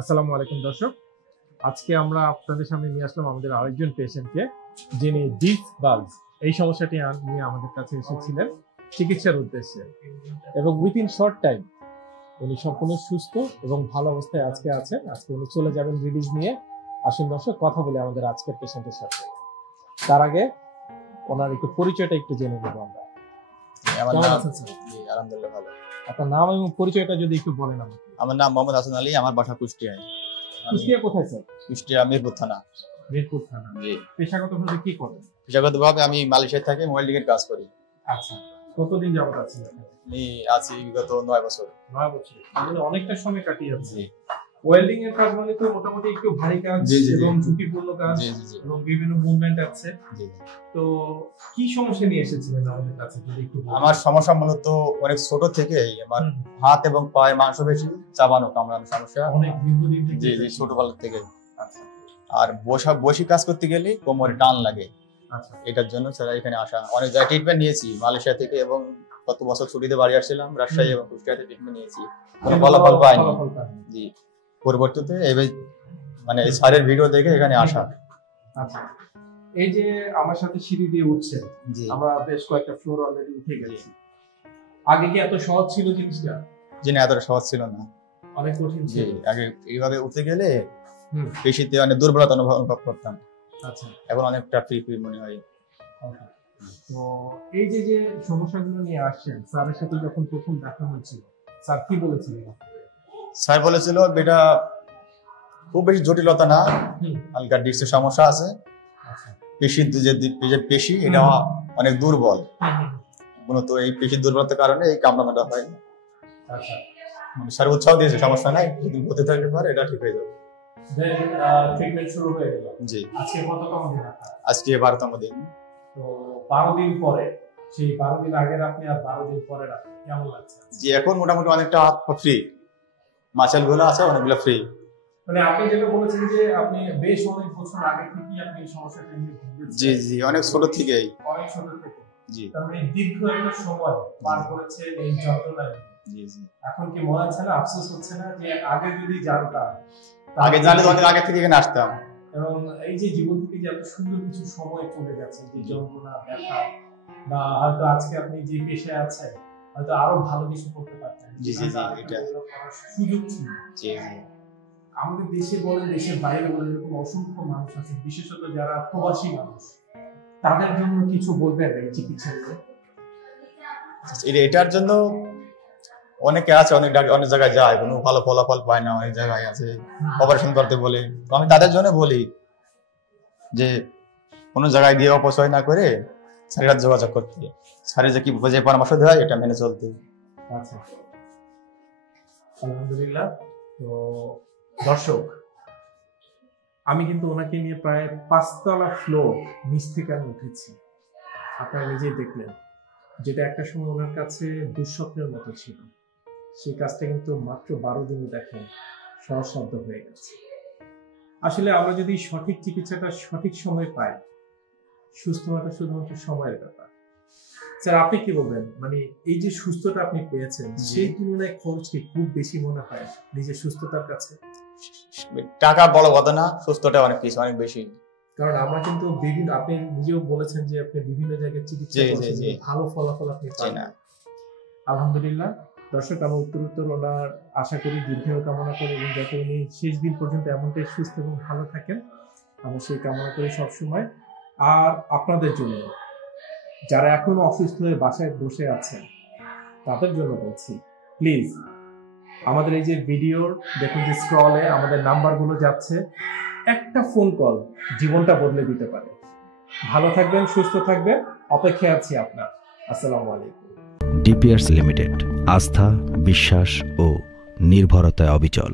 আসসালামু আলাইকুম দর্শক, আজকে আমরা আপনাদের সামনে নিয়ে আসলাম আমাদের আরেকজন পেশেন্টকে, যিনি ডিস্ক বালজ এই সমস্যাটি নিয়ে আমাদের কাছে এসেছিলেন চিকিৎসার উদ্দেশ্যে, এবং উইথিন শর্ট টাইম উনি সম্পূর্ণ সুস্থ এবং ভালো অবস্থায় আজকে আছেন। আজকে উনি চলে যাবেন রিলিজ নিয়ে। আসুন দর্শক, কথা বলে আমাদের আজকের পেশেন্টের সাথে। তার আগে ওনার একটু পরিচয়টা একটু জেনে নেব আমরা। কেমন আছেন স্যার? জি, আলহামদুলিল্লাহ ভালো। আপনার নাম এবং পরিচয়টা যদি একটু বলেন আমাকে। আমার নাম মোহাম্মদ হাসান আলী, আমার বাসা কুষ্টিয়ায়। কুষ্টিয়া কোথায় স্যার? কুষ্টিয়া মিরপুর থানা। মিরপুর থানা। জি। পেশাগতভাবে কি করেন? পেশাগতভাবে আমি মালয়েশিয়ায় থাকি, ওয়েল্ডিং এর কাজ করি। আচ্ছা, কতদিন যাবত আছেন এখানে? আমি আছি বিগত 9 বছর। 9 বছর, মানে অনেকটা সময় কাটিয়ে যাচ্ছে। জি। ওয়েল্ডিং এর কাজ মানে তো মোটামুটি একটু ভারী কাজ এবং ঝুঁকিপূর্ণ কাজ এবং বিভিন্ন মুভমেন্ট আছে। জি। তো কি সমস্যা নিয়ে এসেছিলেন আমাদের কাছে যদি একটু বলেন? আমার সমস্যা মূলত অনেক ছোট থেকেই আমার হাত এবং পায়ে মাংসপেশি চাবানো কামড়ানো সমস্যা, অনেক দীর্ঘদিন থেকে। জি জি, ছোটবেলা থেকে। আচ্ছা। আর বসে কাজ করতে গেলে কোমরে টান লাগে। আচ্ছা। এটার জন্য স্যার এখানে আসা, অনেক জায়গায় ট্রিটমেন্ট নিয়েছি মালয়েশিয়া থেকে, এবং গত বছর ছুটিতে বাড়ি আসছিলাম, রাজশাহী এবং কুষ্টিয়াতে ট্রিটমেন্ট নিয়েছি, কোনো ফলাফল পাইনি। জি, পরবর্তীতে এবার মানে এই স্যারের ভিডিও দেখে এখানে আসা। আচ্ছা, এই যে আমার সাথে সিঁড়ি দিয়ে উঠছে, জি, আমরা বেশ কয়েকটা ফ্লোর অলরেডি উঠে গেছি। আগে কি এত সহজ ছিল জিনিসটা? জি না, এতটা সহজ ছিল না। অনেক কঠিন জি, ছিল। আগে এইভাবে উঠতে গেলে পেশিতে অনেক দুর্বলতা অনুভব করতাম। আচ্ছা, এখন অনেকটা ফ্রি ফ্রি মনে হয়। তো এই যে যে সমস্যাগুলো নিয়ে আসছেন, স্যারের সাথে যখন প্রথম দেখা হয়েছিল, স্যার কি বলেছিলেন? স্যার বলেছিল এটা খুব বেশি জটিলতা না, হালকা ডিস্কের সমস্যা আছে, পেশির যে পেশি এটা অনেক দুর্বল, মূলত এই পেশির দুর্বলতার কারণে এই কামড়ানোটা হয়। আচ্ছা, স্যার উৎসাহ দিয়েছে, সমস্যা নাই, যদি হতে থাকলে পরে এটা ঠিক হয়ে যাবে। দেন ট্রিটমেন্ট শুরু হয়ে গেল। জি, আজকে কততম দিন আপনার? আজকে 12তম দিন। তো 12 দিন পরে, সেই 12 দিন আগের আপনি আর 12 দিন পরে রাখেন, কেমন লাগছে? জি, এখন মোটামুটি অনেকটা হাত পা ফ্রি, মাসেল গুলো আছে অনেকগুলো ফ্রি। মানে আপনি যেটা বলেছেন যে আপনি বেশ অনেক বছর আগে থেকেই আপনি এই সমস্যাটা নিয়ে ভুগছেন। জি জি, অনেক ছোট থেকেই। অনেক ছোট থেকে। জি। তার মানে দীর্ঘ একটা সময় পার করেছে এই যন্ত্রণা নিয়ে। জি জি। এখন কি মনে হচ্ছে না, আফসোস হচ্ছে না যে আগে যদি জানতাম? আগে জানলে অনেক আগে থেকে এখানে আসতাম। এবং এই যে জীবন থেকে যে এত সুন্দর কিছু সময় চলে গেছে, যে যন্ত্রণা ব্যথা, বা হয়তো আজকে আপনি যে পেশায় আছেন হয়তো আরো ভালো কিছু করতে পারতেন। জি জি জি, এটা সুযোগ ছিল। জি জি। আমাদের দেশে বলেন, দেশের বাইরে বলেন, এরকম অসংখ্য মানুষ আছে, বিশেষত যারা প্রবাসী মানুষ, তাদের জন্য কিছু বলবেন এই চিকিৎসা নিয়ে? এটার জন্য অনেকে আছে, অনেক জায়গায় যায়, কোনো ভালো ফলাফল পায় না, অনেক জায়গায় আছে অপারেশন করতে বলে। তো আমি তাদের জন্য বলি যে কোনো জায়গায় গিয়ে অপচয় না করে স্যারের যোগাযোগ করতে, স্যারের যে কি যে পরামর্শ দেয় এটা মেনে চলতে। আচ্ছা, আলহামদুলিল্লাহ। তো দর্শক, আমি কিন্তু ওনাকে নিয়ে প্রায় 5 তলা ফ্লোর নিচ থেকে আমি উঠেছি, আপনারা নিজেই দেখলেন। যেটা একটা সময় ওনার কাছে দুঃস্বপ্নের মতো ছিল, সেই কাজটা কিন্তু মাত্র 12 দিনে দেখেন সহজসাধ্য হয়ে গেছে। আসলে আমরা যদি সঠিক চিকিৎসাটা সঠিক সময় পাই, সুস্থ হওয়াটা শুধুমাত্র সময়ের ব্যাপার। স্যার, আপনি কি বলবেন, মানে এই যে সুস্থতা আপনি পেয়েছেন, সেই তুলনায় খরচ কি খুব বেশি মনে হয় নিজের সুস্থতার কাছে? টাকা বড় কথা না, সুস্থতা অনেক কিছু, অনেক বেশি। কারণ আমরা কিন্তু বিভিন্ন, আপনি নিজেও বলেছেন যে আপনি বিভিন্ন জায়গায় চিকিৎসা করেছেন, ভালো ফলাফল আপনি পান না। আলহামদুলিল্লাহ। দর্শক, আমি উত্তর ওনার আশা করি, দীর্ঘায়ু কামনা করি, এবং যাতে উনি শেষ দিন পর্যন্ত এমনটাই সুস্থ এবং ভালো থাকেন, আমি সেই কামনা করি সবসময়। আর আপনাদের জন্য যারা এখনো অসুস্থ হয়ে বাসায় বসে আছেন, তাদের জন্য বলছি, প্লিজ আমাদের এই যে ভিডিওর দেখুন যে স্ক্রলে আমাদের নাম্বারগুলো যাচ্ছে, একটা ফোন কল জীবনটা বদলে দিতে পারে। ভালো থাকবেন, সুস্থ থাকবেন, অপেক্ষায় আছি আপনার। আসসালামু আলাইকুম। ডিপিআরস লিমিটেড, আস্থা, বিশ্বাস ও নির্ভরতায় অবিচল।